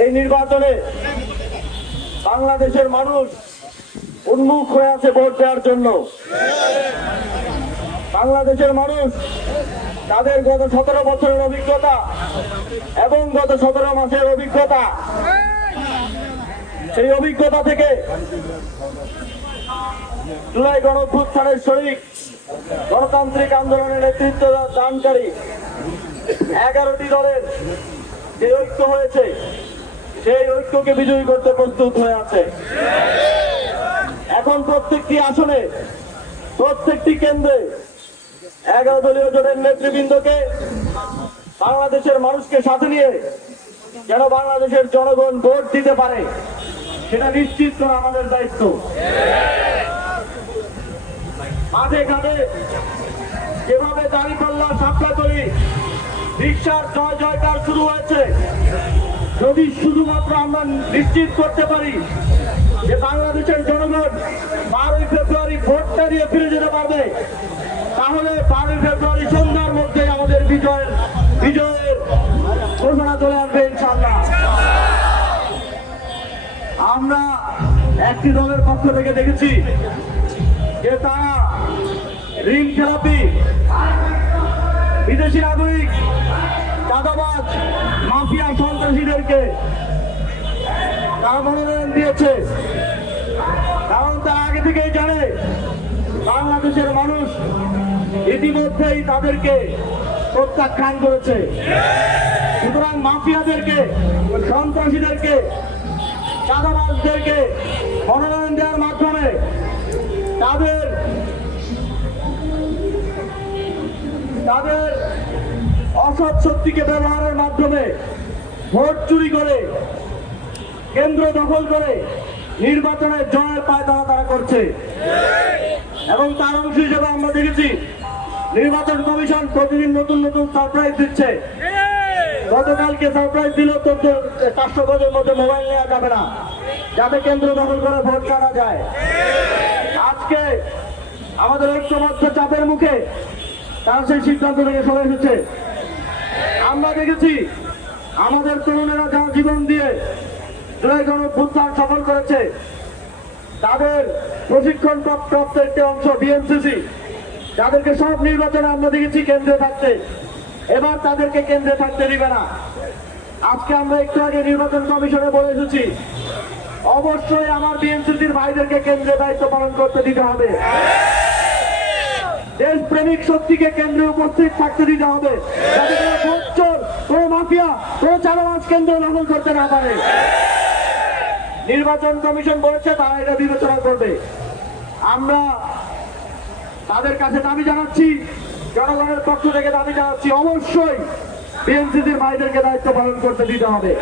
এই নির্বাচনে বাংলাদেশের মানুষ উন্মুখ হয়ে আছে ভোট দেওয়ার জন্য। বাংলাদেশের মানুষ তাদের গত 17 বছরের অভিজ্ঞতা এবং গত 17 মাসের অভিজ্ঞতা, সেই অভিজ্ঞতা থেকে জুলাই গণঅভ্যুত্থানের শরিক গণতান্ত্রিক আন্দোলনের নেতৃত্ব দানকারী 11টি দলের যে ঐক্য হয়েছে, সেই ঐক্যকে বিজয়ী করতে প্রস্তুত হয়ে আছে। এখন প্রত্যেকটি আসনে, প্রত্যেকটি কেন্দ্রে 11 দলীয় জোটের নেতৃবৃন্দকে, বাংলাদেশের মানুষকে সাথে নিয়ে যেন বাংলাদেশের জনগণ ভোট দিতে পারে, সেটা নিশ্চিত করা আমাদের দায়িত্ব। মাঠে ঘাটে যেভাবে দাঁড়িপাল্লা, সাপলাতলি, রিকশার জয় জয়কার শুরু হয়েছে, যদি শুধুমাত্র আমরা নিশ্চিত করতে পারি যে বাংলাদেশের জনগণ 12ই ফেব্রুয়ারি ভোটটা দিয়ে ফিরে যেতে পারবে, তাহলে 12ই ফেব্রুয়ারি সন্ধ্যার মধ্যে আমাদের বিজয়ের ঘোষণা চলে আসবে ইনশাআল্লাহ। আমরা একটি দলের পক্ষ থেকে দেখেছি যে তারা ঋণ খেলাপি, বিদেশি নাগরিক, চাঁদাবাজ, মাফিয়া, সন্ত্রাসীদেরকে তারা মনোনয়ন দিয়েছে। কারণ তারা আগে থেকেই জানে বাংলাদেশের মানুষ ইতিমধ্যেই তাদেরকে প্রত্যাখ্যান করেছে। সুতরাং মাফিয়াদেরকে, সন্ত্রাসীদেরকে, চাঁদাবাজদেরকে মনোনয়ন দেওয়ার মাধ্যমে তাদের অসৎ শক্তিকে ব্যবহারের মাধ্যমে ভোট চুরি করে, কেন্দ্র দখল করে নির্বাচনে জয়ের পায়তারা তারা করছে। এবং তার অংশ হিসেবে আমরা দেখেছি নির্বাচন কমিশন প্রতিদিন নতুন নতুন সারপ্রাইজ দিচ্ছে। গতকালকে সারপ্রাইজ দিল 400 গজের মধ্যে মোবাইল নেওয়া যাবে না, যাতে কেন্দ্র দখল করে ভোট কাটা যায়। আজকে আমাদের ঐক্যবদ্ধ চাপের মুখে তারা সেই সিদ্ধান্ত থেকে সরে এসেছে। আমরা দেখেছি আমাদের তরুণেরা যারা জীবন দিয়ে জুলাই গণঅভ্যুত্থান সফল করেছে, তাদের প্রশিক্ষণ প্রাপ্ত একটি অংশ বিএনসিসি, যাদেরকে সব নির্বাচনে আমরা দেখেছি কেন্দ্রে থাকতে, এবার তাদেরকে কেন্দ্রে থাকতে দিবে না। আজকে আমরা একটু আগে নির্বাচন কমিশনে বলে এসেছি, অবশ্যই আমার বিএনসিসির ভাইদেরকে কেন্দ্রে দায়িত্ব পালন করতে দিতে হবে। দেশপ্রেমিক শক্তিকে কেন্দ্রে উপস্থিত থাকতে দিতে হবে, যাতে কোনো ভোটচোর, কোনো মাফিয়া, কোনো চাঁদাবাজ কেন্দ্র দখল করতে না পারে। নির্বাচন কমিশন বলেছে তারা এটা বিবেচনা করবে। আমরা তাদের কাছে দাবি জানাচ্ছি, জনগণের পক্ষ থেকে দাবি জানাচ্ছি, অবশ্যই বিএনসিসির ভাইদেরকে দায়িত্ব পালন করতে দিতে হবে।